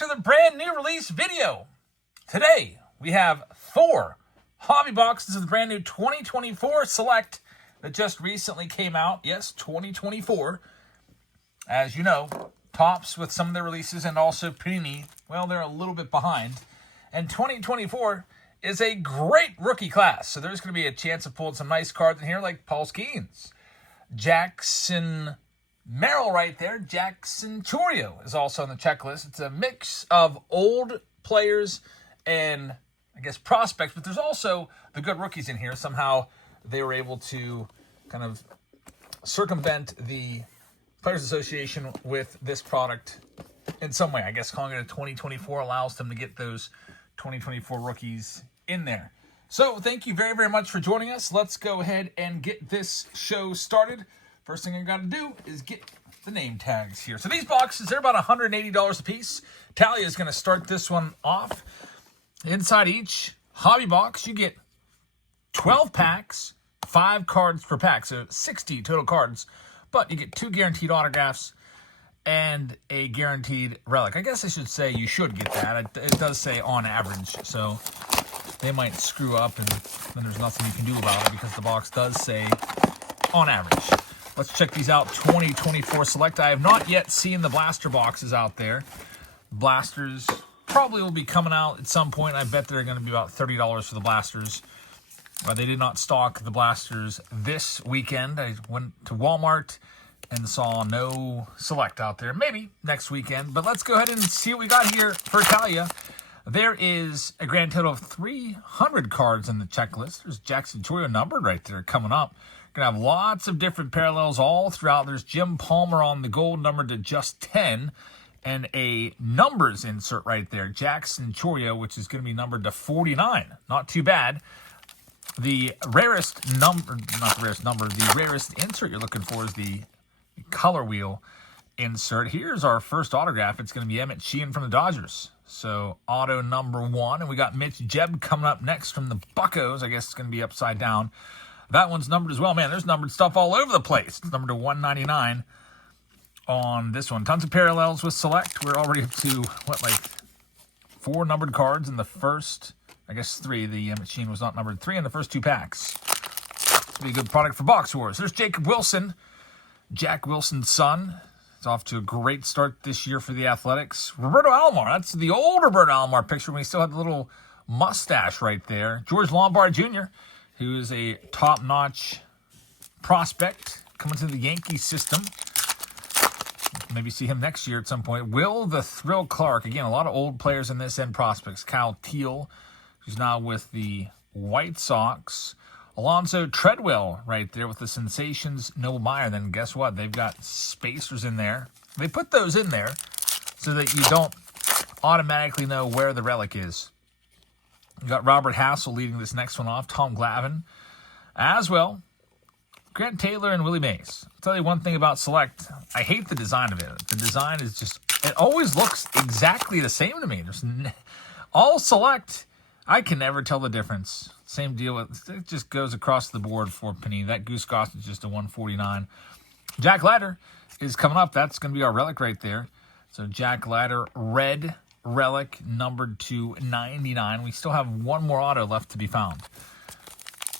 to the brand new release video. Today, we have 4 hobby boxes of the brand new 2024 Select that just recently came out. Yes, 2024. As you know, Topps with some of their releases and also Panini, well, they're a little bit behind. And 2024 is a great rookie class. So there's going to be a chance of pulling some nice cards in here like Paul Skeens. Jackson Merrill right there. Jackson Chourio is also on the checklist. It's a mix of old players and, I guess, prospects, but there's also the good rookies in here. Somehow they were able to kind of circumvent the Players Association with this product in some way. I guess calling it a 2024 allows them to get those 2024 rookies in there. So thank you very, very much for joining us. Let's go ahead and get this show started. First thing I got to do is get the name tags here. So these boxes, they're about $180 a piece. Talia is going to start this one off. Inside each hobby box, you get 12 packs, 5 cards per pack, so 60 total cards. But you get 2 guaranteed autographs and a guaranteed relic. I guess I should say you should get that. It does say on average, so they might screw up and then there's nothing you can do about it because the box does say on average. Let's check these out. 2024 Select. I have not yet seen the blaster boxes out there. Blasters probably will be coming out at some point. I bet they're going to be about $30 for the blasters. They did not stock the blasters this weekend. I went to Walmart and saw no Select out there. Maybe next weekend. But let's go ahead and see what we got here for Talia. There is a grand total of 300 cards in the checklist. There's Jackson Chourio numbered right there coming up. Going to have lots of different parallels all throughout. There's Jim Palmer on the gold, numbered to just 10. And a numbers insert right there. Jackson Chourio, which is going to be numbered to 49. Not too bad. The rarest number, not the rarest number, the rarest insert you're looking for is the color wheel insert. Here's our first autograph. It's going to be Emmett Sheehan from the Dodgers. So auto number 1. And we got Mitch Jebb coming up next from the Buccos. I guess it's going to be upside down. That one's numbered as well. Man, there's numbered stuff all over the place. It's numbered to 199 on this one. Tons of parallels with Select. We're already up to, like 4 numbered cards in the first, I guess 3. The machine was not numbered. 3 in the first 2 packs. Be a good product for Box Wars. There's Jacob Wilson, Jack Wilson's son. It's off to a great start this year for the Athletics. Roberto Alomar. That's the old Roberto Alomar picture when he still had the little mustache right there. George Lombard Jr., who is a top-notch prospect coming to the Yankees system. Maybe see him next year at some point. Will the Thrill Clark. Again, a lot of old players in this end prospects. Kyle Teal, who's now with the White Sox. Alonzo Treadwell right there with the Sensations. Noble Meyer. Then guess what? They've got spacers in there. They put those in there so that you don't automatically know where the relic is. You got Robert Hassel leading this next one off. Tom Glavine as well. Grant Taylor and Willie Mays. I'll tell you one thing about Select. I hate the design of it. The design is just, it always looks exactly the same to me. There's all Select, I can never tell the difference. Same deal with, it just goes across the board for Panini. That Goose Goss is just a 149. Jack Ladder is coming up. That's going to be our relic right there. So Jack Ladder, red relic, numbered to 99. We still have 1 more auto left to be found.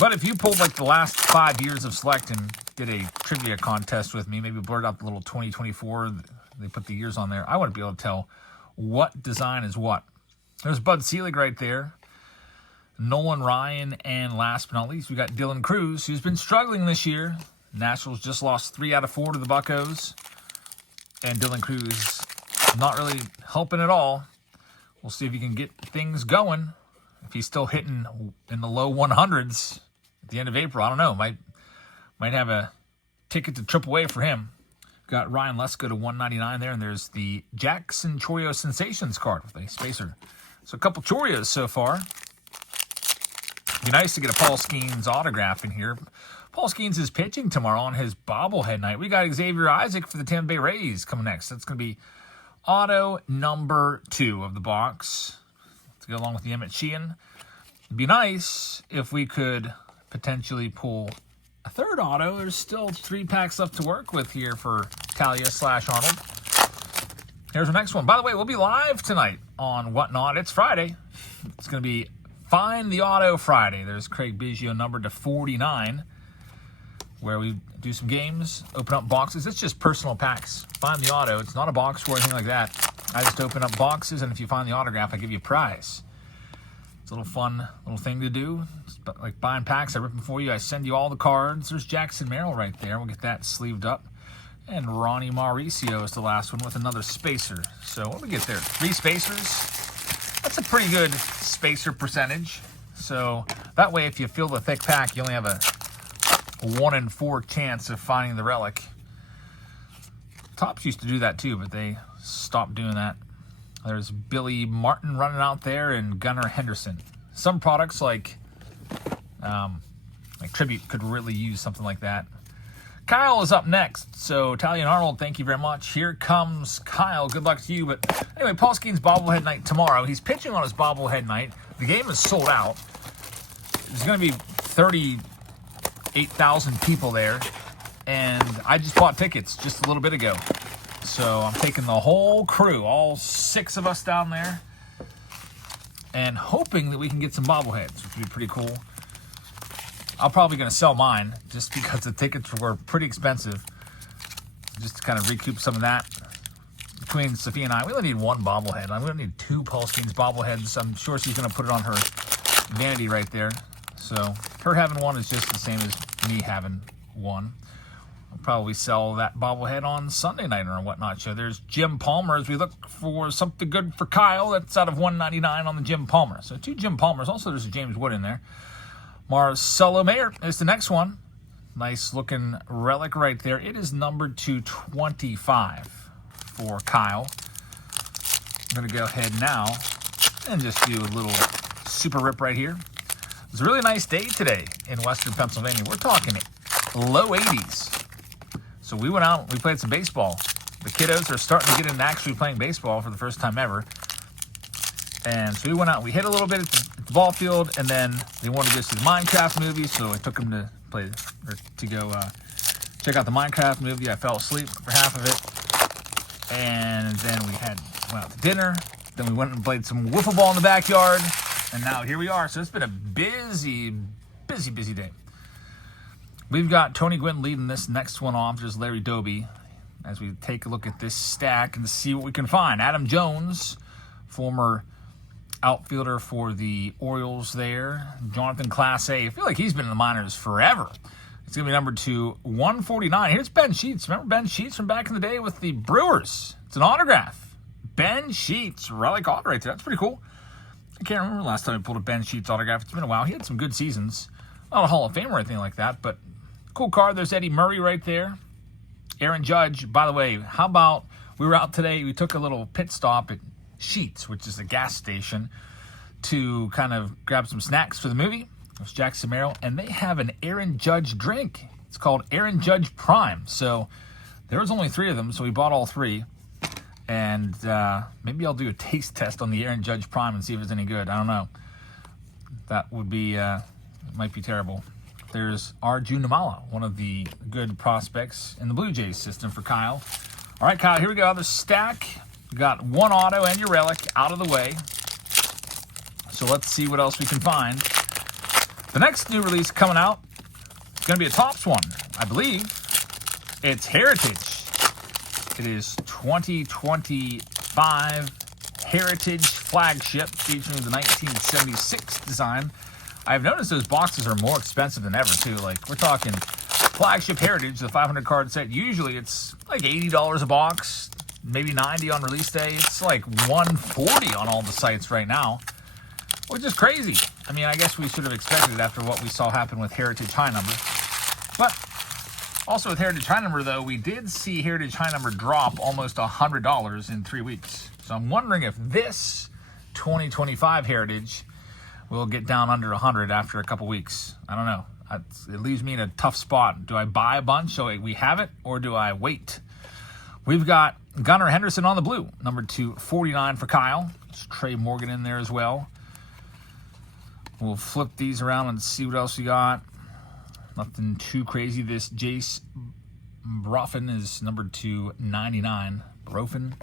But if you pulled like the last 5 years of Select and did a trivia contest with me, maybe blurred out the little 2024, they put the years on there, I wouldn't be able to tell what design is what. There's Bud Selig right there. Nolan Ryan, and last but not least, we got Dylan Cruz, who's been struggling this year. Nationals just lost 3 out of 4 to the Buccos. And Dylan Cruz not really helping at all. We'll see if he can get things going. If he's still hitting in the low 100s at the end of April, I don't know. Might have a ticket to AAA for him. Got Ryan Lesko to 199 there, and there's the Jackson Chourio Sensations card with a spacer. So a couple Chourios so far. Be nice to get a Paul Skeens autograph in here. Paul Skeens is pitching tomorrow on his bobblehead night. We got Xavier Isaac for the Tampa Bay Rays coming next. That's going to be auto number 2 of the box to go along with the Emmett Sheehan. It'd be nice if we could potentially pull a 3rd auto. There's still 3 packs left to work with here for Talia / Arnold. Here's our next one. By the way, we'll be live tonight on Whatnot. It's Friday. It's going to be Find the Auto Friday. There's Craig Biggio numbered to 49, where we do some games, open up boxes. It's just personal packs. Find the auto. It's not a box or anything like that. I just open up boxes, and if you find the autograph, I give you a prize. It's a little fun little thing to do. It's like buying packs. I rip them for you. I send you all the cards. There's Jackson Merrill right there. We'll get that sleeved up. And Ronnie Mauricio is the last one with another spacer. So what do we get there? 3 spacers. That's a pretty good spacer percentage. So that way, if you fill the thick pack, you only have a 1 in 4 chance of finding the relic. Topps used to do that too, but they stopped doing that. There's Billy Martin running out there and Gunnar Henderson. Some products like Tribute could really use something like that. Kyle is up next. So, Italian Arnold, thank you very much. Here comes Kyle. Good luck to you. But anyway, Paul Skeens bobblehead night tomorrow. He's pitching on his bobblehead night. The game is sold out. There's going to be 38,000 people there. And I just bought tickets just a little bit ago. So I'm taking the whole crew, all 6 of us down there, and hoping that we can get some bobbleheads, which would be pretty cool. I'm probably going to sell mine just because the tickets were pretty expensive. Just to kind of recoup some of that. Between Sophia and I, we only need 1 bobblehead. We don't need 2 Paul Skeens bobbleheads. I'm sure she's going to put it on her vanity right there. So her having 1 is just the same as me having 1. I'll probably sell that bobblehead on Sunday night or Whatnot show. There's Jim Palmer as we look for something good for Kyle. That's out of 199 on the Jim Palmer. So 2 Jim Palmers. Also, there's a James Wood in there. Marcelo Mayer is the next one. Nice looking relic right there. It is numbered to 25 for Kyle. I'm going to go ahead now and just do a little super rip right here. It's a really nice day today in Western Pennsylvania. We're talking low 80s. So we went out, we played some baseball. The kiddos are starting to get into actually playing baseball for the first time ever. And so we went out, we hit a little bit at the ball field, and then they wanted to go see the Minecraft movie, so I took them to play, or to go check out the Minecraft movie. I fell asleep for half of it. And then we went out to dinner. Then we went and played some wiffle ball in the backyard. And now here we are. So it's been a busy day. We've got Tony Gwynn leading this next one off, just Larry Doby, as we take a look at this stack and see what we can find. Adam Jones, former outfielder for the Orioles there. Jonathan Class A. I feel like he's been in the minors forever. It's going to be numbered to 149. Here's Ben Sheets. Remember Ben Sheets from back in the day with the Brewers? It's an autograph. Ben Sheets, relic auto right there. That's pretty cool. I can't remember the last time I pulled a Ben Sheets autograph. It's been a while. He had some good seasons. Not a Hall of Fame or anything like that, but cool card. There's Eddie Murray right there. Aaron Judge. By the way, how about we were out today, we took a little pit stop at Sheets, which is a gas station, to kind of grab some snacks for the movie. There's Jackson Merrill, and they have an Aaron Judge drink. It's called Aaron Judge Prime. So there was only 3 of them, so we bought all 3. And maybe I'll do a taste test on the Aaron Judge Prime and see if it's any good. I don't know. That would be, might be terrible. There's Arjun Namala, one of the good prospects in the Blue Jays system for Kyle. All right, Kyle, here we go. Other stack. We got 1 auto and your relic out of the way. So let's see what else we can find. The next new release coming out is going to be a Topps one, I believe. It's Heritage. It is 2025 Heritage Flagship featuring the 1976 design. I've noticed those boxes are more expensive than ever, too. Like, we're talking Flagship Heritage, the 500-card set. Usually it's like $80 a box, maybe $90 on release day. It's like $140 on all the sites right now, which is crazy. I mean, I guess we should have expected it after what we saw happen with Heritage High Number. But also with Heritage High Number, though, we did see Heritage High Number drop almost $100 in 3 weeks. So I'm wondering if this 2025 Heritage will get down under 100 after a couple weeks. I don't know. It leaves me in a tough spot. Do I buy a bunch so we have it, or do I wait? We've got Gunnar Henderson on the blue, number 249 for Kyle. There's Trey Morgan in there as well. We'll flip these around and see what else we got. Nothing too crazy. This Jace Broffin is numbered to 99. Broffin.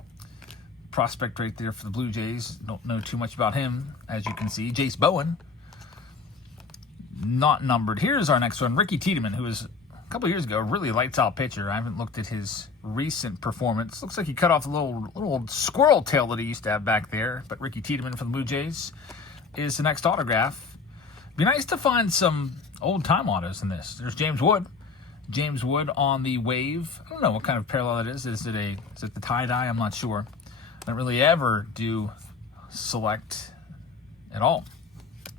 prospect right there for the Blue Jays. Don't know too much about him, as you can see. Jace Bowen, not numbered. Here's our next one, Ricky Tiedemann, who was a couple years ago a really lights-out pitcher. I haven't looked at his recent performance. Looks like he cut off a little squirrel tail that he used to have back there. But Ricky Tiedemann from the Blue Jays is the next autograph. Be nice to find some old-time autos in this. There's James Wood. James Wood on the wave. I don't know what kind of parallel it is. Is it the tie-dye? I'm not sure. I don't really ever do select at all.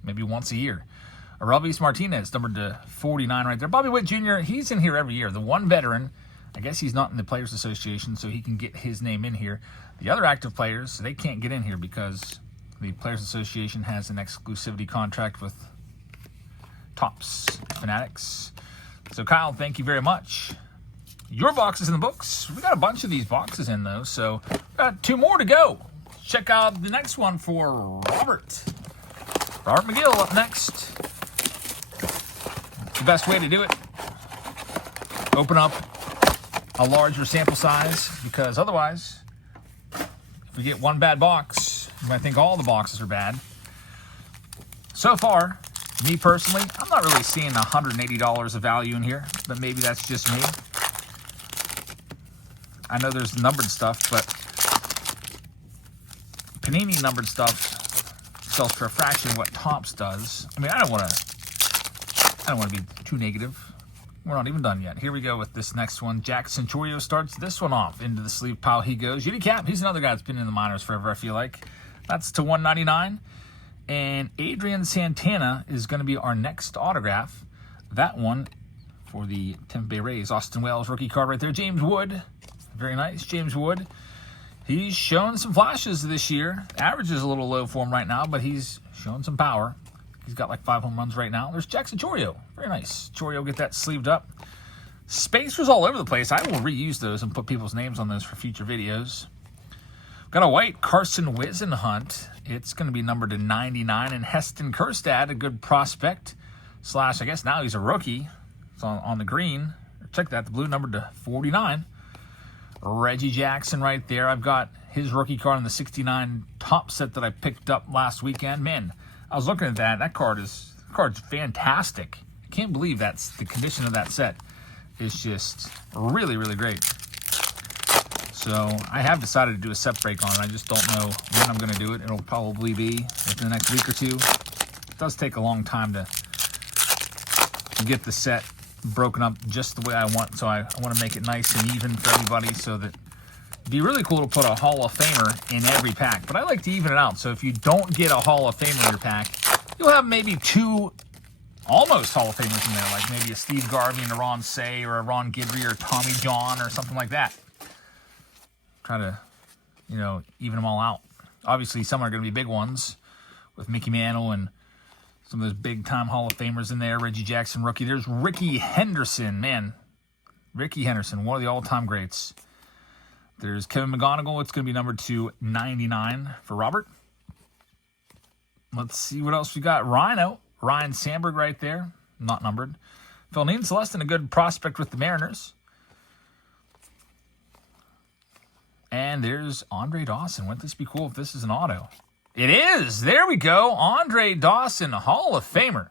Maybe once a year. Aurelvis Martinez, numbered to 49 right there. Bobby Witt Jr., he's in here every year. The one veteran, I guess he's not in the Players Association, so he can get his name in here. The other active players, they can't get in here because the Players Association has an exclusivity contract with Topps Fanatics. So, Kyle, thank you very much. Your box is in the books. We got a bunch of these boxes in, though, so got 2 more to go. Check out the next one for Robert. Robert McGill up next. The best way to do it, open up a larger sample size, because otherwise, if we get one bad box, you might think all the boxes are bad. So far, me personally, I'm not really seeing $180 of value in here, but maybe that's just me. I know there's numbered stuff, but Panini numbered stuff sells for a fraction of what Topps does. I mean, I don't want to be too negative. We're not even done yet. Here we go with this next one. Jack Centurio starts this one off. Into the sleeve pile he goes. Judy Cap, he's another guy that's been in the minors forever, I feel like. That's to 199. And Adrian Santana is going to be our next autograph. That one for the Tampa Bay Rays. Austin Wells rookie card right there. James Wood. Very nice. James Wood. He's shown some flashes this year. Average is a little low for him right now, but he's shown some power. He's got like 5 home runs right now. There's Jackson Chorio. Very nice. Chorio, get that sleeved up. Spacers all over the place. I will reuse those and put people's names on those for future videos. Got a white Carson Wisenhunt. It's going to be numbered to 99. And Heston Kjerstad, a good prospect. / I guess now he's a rookie. It's on the green. Check that, the blue numbered to 49. Reggie Jackson right there. I've got his rookie card in the 69 top set that I picked up last weekend. Man, I was looking at that. That card's fantastic. I can't believe that's the condition of that set. It's just really, really great. So I have decided to do a set break on it. I just don't know when I'm going to do it. It'll probably be within the next week or 2. It does take a long time to get the set broken up just the way I want. So I want to make it nice and even for everybody, so that it'd be really cool to put a Hall of Famer in every pack. But I like to even it out. So if you don't get a Hall of Famer in your pack, you'll have maybe 2 almost Hall of Famers in there, like maybe a Steve Garvey and a Ron Say, or a Ron Guidry or Tommy John or something like that. Try to, even them all out. Obviously, some are going to be big ones with Mickey Mantle and some of those big-time Hall of Famers in there. Reggie Jackson, rookie. There's Ricky Henderson. Man, Ricky Henderson, one of the all-time greats. There's Kevin McGonigal. It's going to be numbered to 99 for Robert. Let's see what else we got. Ryan Sandberg right there. Not numbered. Felnine Celestin, a good prospect with the Mariners. And there's Andre Dawson. Wouldn't this be cool if this is an auto? It is. There we go. Andre Dawson, Hall of Famer.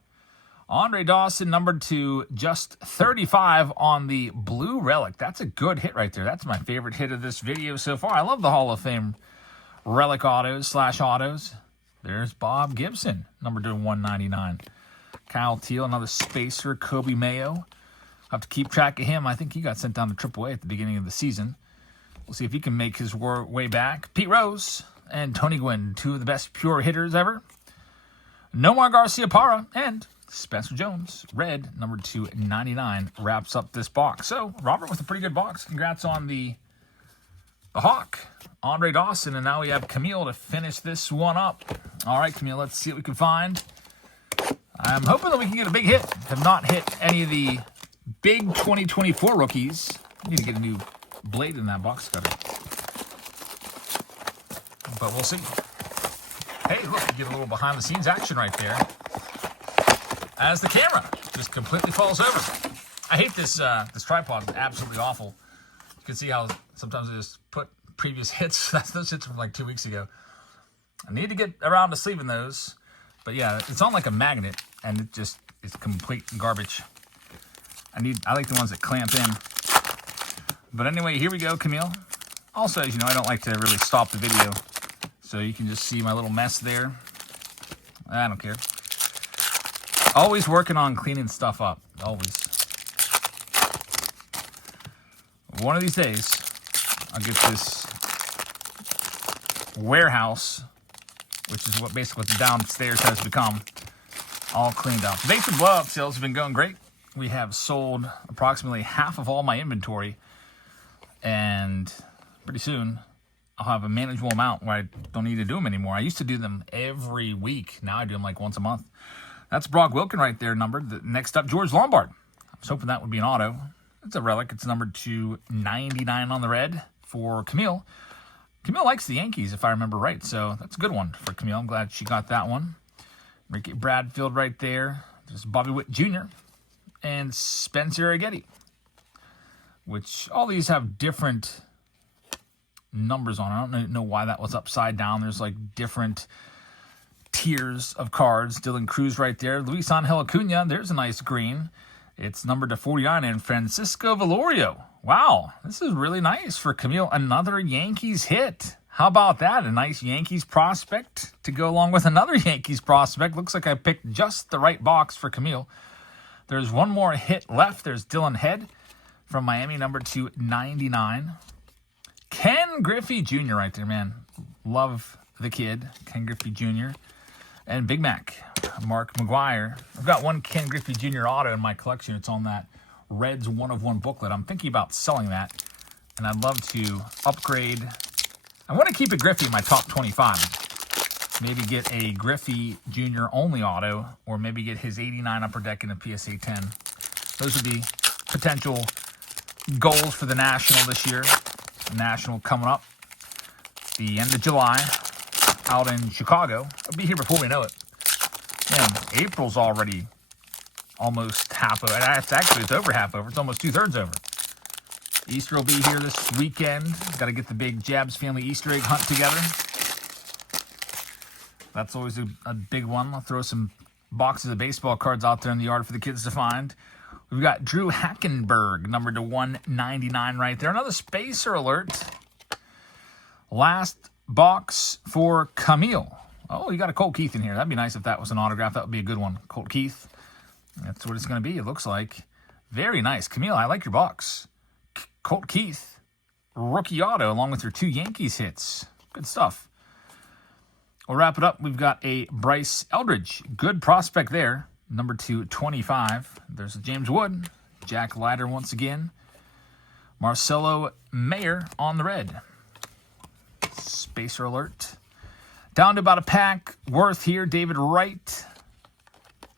Andre Dawson numbered to just 35 on the blue relic. That's a good hit right there. That's my favorite hit of this video so far. I love the Hall of Fame relic autos / autos. There's Bob Gibson, numbered to 199. Kyle Teal, another spacer. Kobe Mayo. I'll have to keep track of him. I think he got sent down to AAA at the beginning of the season. We'll see if he can make his way back. Pete Rose and Tony Gwynn, 2 of the best pure hitters ever. Nomar Garciaparra and Spencer Jones, red, numbered to 99, wraps up this box. So, Robert with a pretty good box. Congrats on the Hawk, Andre Dawson, and now we have Camille to finish this one up. All right, Camille, let's see what we can find. I'm hoping that we can get a big hit. Have not hit any of the big 2024 rookies. I need to get a new blade in that box cutter. But we'll see. Hey, look, you get a little behind-the-scenes action right there as the camera just completely falls over. I hate this this tripod. It's absolutely awful. You can see how sometimes I just put previous hits. Those hits from like 2 weeks ago. I need to get around to sleeving those. But yeah, it's on like a magnet, and it just is complete garbage. I like the ones that clamp in. But anyway, here we go, Camille. Also, as you know, I don't like to really stop the video, so you can just see my little mess there. I don't care. Always working on cleaning stuff up. Always. One of these days, I'll get this warehouse, which is what basically what the downstairs has become, all cleaned up. Basic blowout sales have been going great. We have sold approximately half of all my inventory, and pretty soon I'll have a manageable amount where I don't need to do them anymore. I used to do them every week. Now I do them like once a month. That's Brock Wilken right there numbered. Next up, George Lombard. I was hoping that would be an auto. It's a relic. It's numbered to 99 on the red for Camille. Camille likes the Yankees, if I remember right, so that's a good one for Camille. I'm glad she got that one. Ricky Bradfield right there. There's Bobby Witt Jr. and Spencer Arrighetti, which all these have different numbers on. I don't know why that was upside down. There's like different tiers of cards. Dylan Cruz right there. Luis Angel Acuna. There's a nice green. It's numbered to 49, and Francisco Velorio. Wow, this is really nice for Camille. Another Yankees hit. How about that? A nice Yankees prospect to go along with another Yankees prospect. Looks like I picked just the right box for Camille. There's one more hit left. There's Dylan Head from Miami, numbered to 99. Ken Griffey Jr. right there, man. Love the kid, Ken Griffey Jr. And Big Mac, Mark McGuire. I've got one Ken Griffey Jr. auto in my collection. It's on that Reds 1-of-1 booklet. I'm thinking about selling that, and I'd love to upgrade. I want to keep a Griffey in my top 25. Maybe get a Griffey Jr. only auto, or maybe get his 89 upper deck in a PSA 10. Those would be potential goals for the National this year. The National coming up the end of July out in Chicago. I'll be here before we know it. Man, April's already almost half over. Actually, it's over half over. It's almost 2/3 over. Easter will be here this weekend. Got to get the big Jabs family Easter egg hunt together. That's always a big one. I'll throw some boxes of baseball cards out there in the yard for the kids to find. We've got Drew Hackenberg, numbered to 199 right there. Another spacer alert. Last box for Camille. Oh, you got a Colt Keith in here. That'd be nice if that was an autograph. That would be a good one. Colt Keith. That's what it's going to be, it looks like. Very nice. Camille, I like your box. Colt Keith, rookie auto, along with your 2 Yankees hits. Good stuff. We'll wrap it up. We've got a Bryce Eldridge. Good prospect there. Number 225. There's a James Wood. Jack Leiter once again. Marcelo Mayer on the red. Spacer alert. Down to about a pack worth here. David Wright.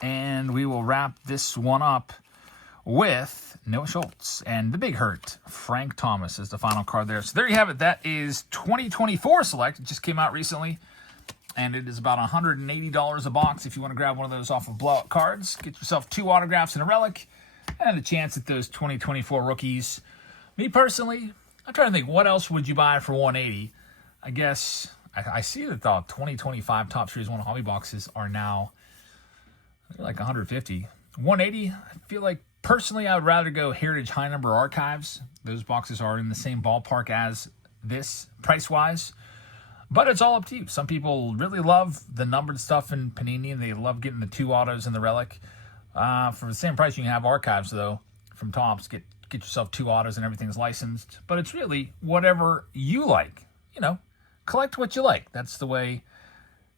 And we will wrap this one up with Noah Schultz and the big hurt. Frank Thomas is the final card there. So there you have it. That is 2024 Select. It just came out recently. And it is about $180 a box if you want to grab one of those off of blowout cards. Get yourself 2 autographs and a relic. And a chance at those 2024 rookies. Me personally, I'm trying to think, what else would you buy for $180? I guess I see that the 2025 Top Series 1 hobby boxes are now like $150. $180, I feel like personally I would rather go Heritage High Number Archives. Those boxes are in the same ballpark as this price-wise. But it's all up to you. Some people really love the numbered stuff in Panini, and they love getting the 2 autos and the relic. For the same price, you can have archives, though, from Topps. Get yourself 2 autos and everything's licensed. But it's really whatever you like. You know, collect what you like. That's the way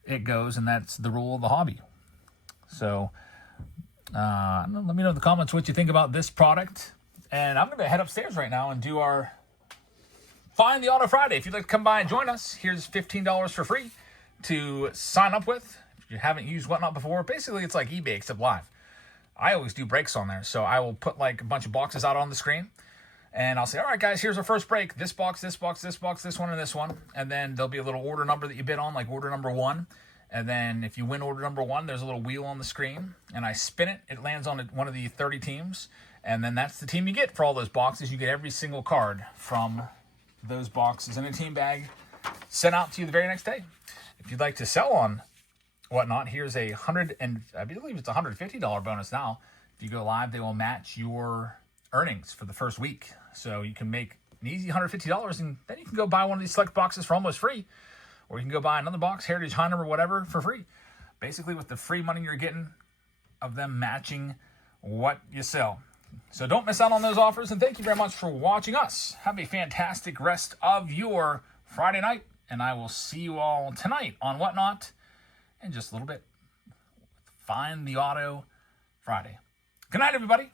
it goes, and that's the rule of the hobby. So let me know in the comments what you think about this product. And I'm going to head upstairs right now and do our Find the Auto Friday. If you'd like to come by and join us, here's $15 for free to sign up with. If you haven't used Whatnot before, basically it's like eBay except live. I always do breaks on there, so I will put like a bunch of boxes out on the screen, and I'll say, all right, guys, here's our first break. This box, this box, this box, this one, and this one. And then there'll be a little order number that you bid on, like order number 1. And then if you win order number 1, there's a little wheel on the screen, and I spin it. It lands on one of the 30 teams, and then that's the team you get for all those boxes. You get every single card from those boxes in a team bag sent out to you the very next day. If you'd like to sell on Whatnot, here's a I believe it's $150 bonus now. If you go live, they will match your earnings for the first week. So you can make an easy $150, and then you can go buy one of these select boxes for almost free. Or you can go buy another box, Heritage, High Number, whatever, for free. Basically, with the free money you're getting of them matching what you sell. So don't miss out on those offers, and thank you very much for watching us. Have a fantastic rest of your Friday night, and I will see you all tonight on Whatnot in just a little bit. Find the Auto Friday. Good night, everybody.